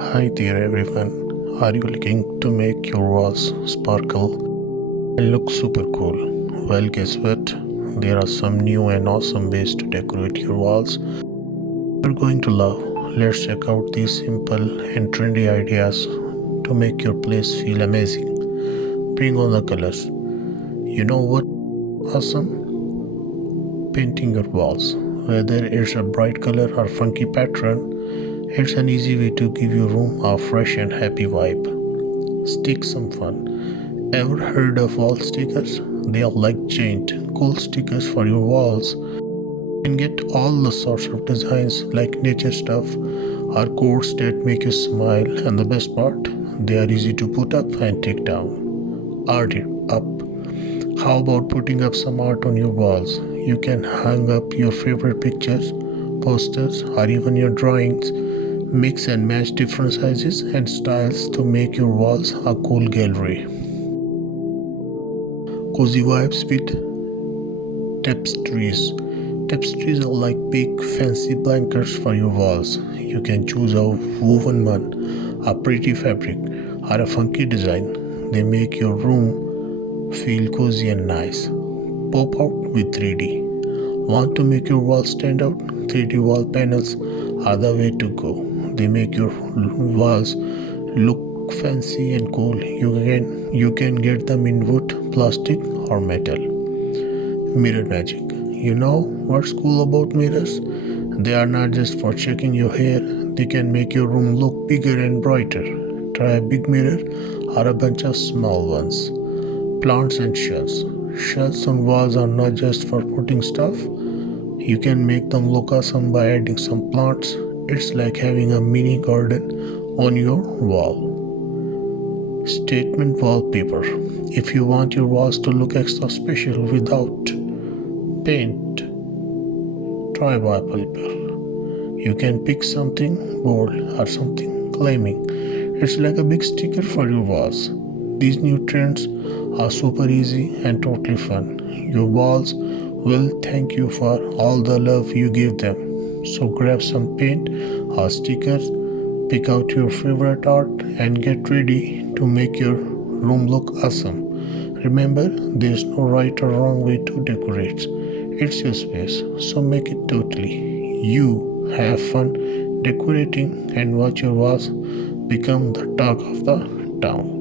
Hi there everyone. Are you looking to make your walls sparkle and look super cool? Well, guess what? There are some new and awesome ways to decorate your walls you're going to love. Let's check out these simple and trendy ideas to make your place feel amazing. Bring on the colors. You know what? Awesome? Painting your walls. Whether it's a bright color or funky pattern, it's an easy way to give your room a fresh and happy vibe. Stick some fun. Ever heard of wall stickers? They are like giant, cool stickers for your walls. You can get all the sorts of designs like nature stuff or quotes that make you smile, and the best part, they are easy to put up and take down. Art it up. How about putting up some art on your walls? You can hang up your favorite pictures, posters, or even your drawings. Mix and match different sizes and styles to make your walls a cool gallery. Cozy vibes with tapestries. Tapestries are like big fancy blankets for your walls. You can choose a woven one, a pretty fabric, or a funky design. They make your room feel cozy and nice. Pop out with 3D. Want to make your walls stand out? 3D wall panels are the way to go. They make your walls look fancy and cool. You can get them in wood, plastic, or metal. Mirror magic. You know what's cool about mirrors? They are not just for checking your hair, they can make your room look bigger and brighter. Try a big mirror or a bunch of small ones. Plants and shelves. Shelves on walls are not just for putting stuff. You can make them look awesome by adding some plants. It's like having a mini garden on your wall. Statement wallpaper. If you want your walls to look extra special without paint, try wallpaper. You can pick something bold or something claiming. It's like a big sticker for your walls. These new trends are super easy and totally fun. Your walls will thank you for all the love you give them. So grab some paint or stickers, pick out your favorite art, and get ready to make your room look awesome. Remember, there's no right or wrong way to decorate. It's your space, so make it totally. You have fun decorating and watch your walls become the talk of the town.